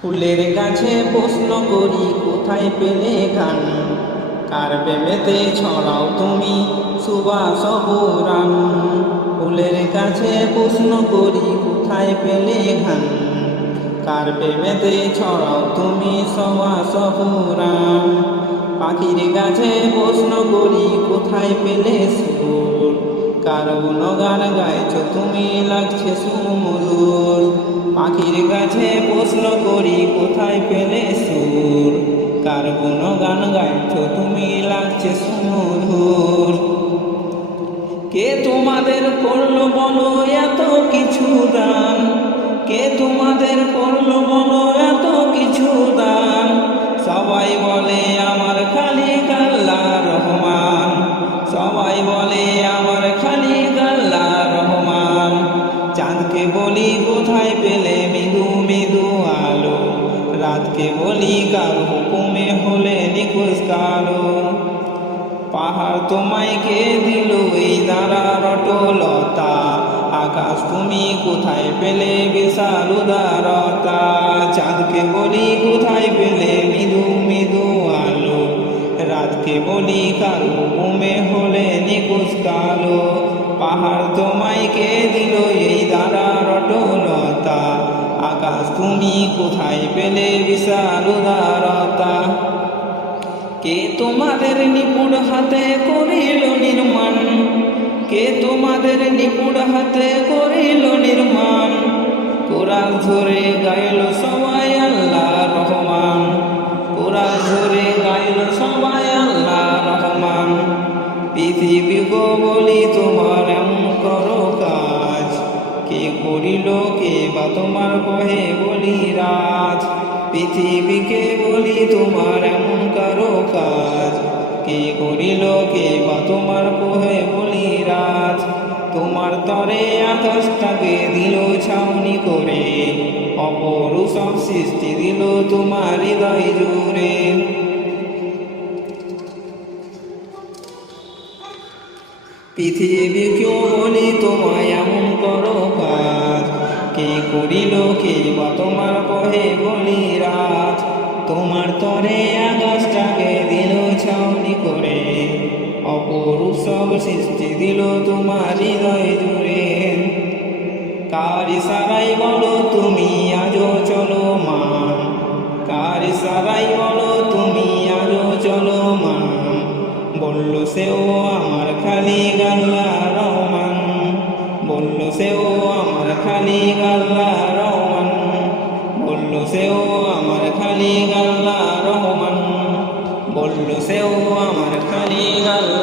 ফুলের গাছে প্রশ্ন করি কোথায় পেলে গান, কার প্রেমেতে ছড়াও তুমি সুবাস পুরাণ। ফুলের গাছে প্রশ্ন করি কোথায় পেলে গান, কার প্রেমেতে ছড়াও তুমি সুবাস পুরাণ। পাখির গাছে প্রশ্ন করি কোথায় পেলে সুর, কার গুণগান গাইছ তুমি লাগছে সুমধুর। পাখির গাছে প্রশ্ন করি কোথায় পেলে সুর, কার গুণগান গাইছ তুমি লাগছে সুমধুর। কে তোমাদের করলো বলো এত কিছু দান, কে তোমাদের করলো বলো এত কিছু দান। সবাই বলে আমার খালিক আল্লাহ রহমান, সবাই বলে আমার খালিক আল্লাহ রহমান। চাঁদকে বলি কোথায় পেলে মৃদু মৃদু আলো, রাতকে বলি কার হুকুমে হলে নিখোঁজ কালো। পাহাড় তোমায় কে দিল এই দাঁড়ার অটলতা, আকাশ তুমি কোথায় পেলে বিশাল উদারতা। চাঁদকে বলি কোথায় পেলে মৃদু মৃদু আলো, রাতকে বলি কার হুকুমে হলে নিখোঁজ কালো। পাহাড় তোমায় কে দিল এই দাঁড়ার অটলতা, আকাশ তুমি কোথায় পেলে বিশাল উদারতা। কে তোমাদের নিপুণ হাতে করিল নির্মাণ, কে তোমাদের নিপুণ হাতে করিল নির্মাণ। কোরআন ধরে গাইল সবাই আল্লাহ রহমান, কোরআন ধরে গাইল সবাই আল্লাহ রহমান। পৃথিবী গো বলি তোমার এমন করো কাজ, কে করিল কে বা তোমার কহে বলি রাজ। পৃথিবীকে বলি তোমার এমন কারো কাজ, কে করিল কে বা তোমার কহে বলি রাজ। তোমার তরে আকাশটাকে দিল ছাউনি করে, অপর সব সৃষ্টি দিল তোমার হৃদয় জুড়ে। পৃথিবী কেউ বলি তোমায় এমন করো কাজ, কে করিল কে বা তোমার কহে বলি রাজ। তোমার তরে আকাশটাকে দিল ছাউনি করে, অপরূপ সব সৃষ্টি দিল তোমার হৃদয় জুড়ে। কার ইশারায় বলো তুমি আজও চলো মান, কার ইশারায় বলো তুমি আজও চলো মান। বলল সেও আমার খালিক আল্লাহ রহমান, বলল সেও আমার খালিক আল্লাহ রহমান, বলল সেও আমার খালিক আল্লাহ রহমান, বলল সেও আমার খালিক আল্লাহ।